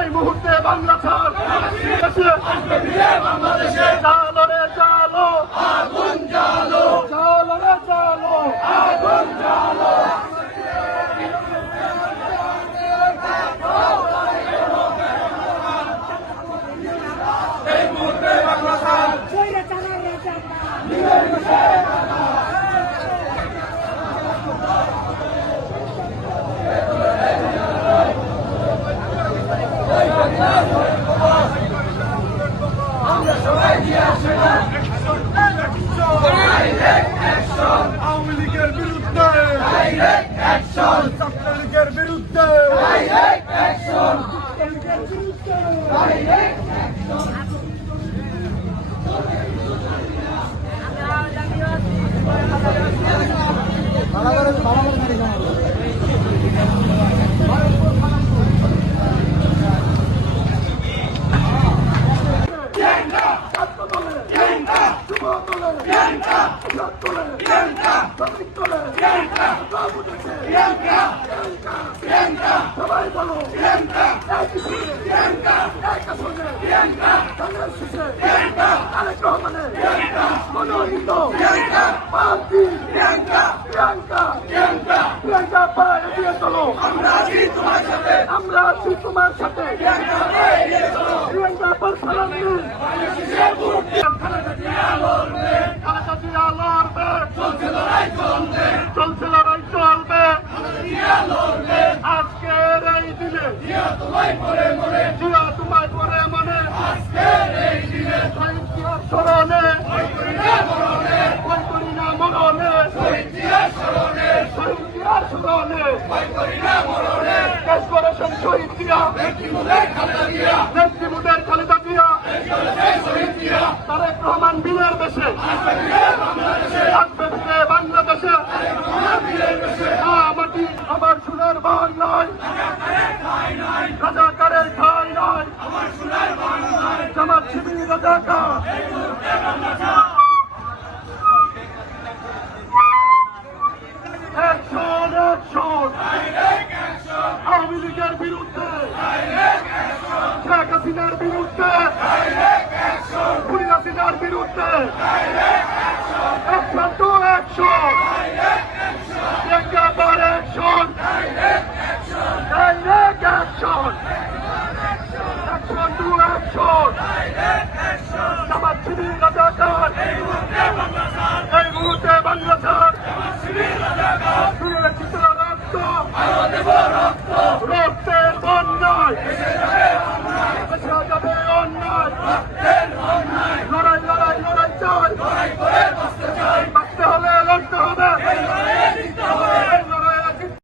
এই মুহূর্তে বাংলা ছাড় বাংলাদেশে জালো রে জালো আগুন জালো জালো রে জালো আগুন জালো এই মুহূর্তে বাংলা ছাড় আওয়ামী লীগের বিরুদ্ধে ছাত্রলীগের বিরুদ্ধে সবাই বলো তারেক রহমানের মনোনীত প্রিয়াঙ্কা পাড়ায় এগিয়ে চলো আমরা আছি তোমার সাথে প্রিয়াঙ্কা পার সালাম দিন চলছে লড়াই চলবে আজকের এই দিনে জিয়া তোমায় পরে মনে শহীদ জিয়ার স্মরণে ভয় করি না মরণে শহীদ জিয়ার স্মরণে দেশ গড়েছেন শহীদ জিয়া নেত্রীমুদের খালেদা জিয়া তারেক রহমান বীরের দেশে থাকবে ফিরে বাংলাদেশে মাটি আমার সোনার বাংলায় রাজাকারের ঠাঁই নয় জামাত শিবির রাজাকার আওয়ামী লীগের বিরুদ্ধে শেখ হাসিনার বিরুদ্ধে খুনি হাসিনার বিরুদ্ধে অ্যাকশন টু অ্যাকশন একেবার action direct action action to action Jamaat Shibir রাজাকার এই মুহূর্তে বাংলা ছাড় চিত্র রক্ত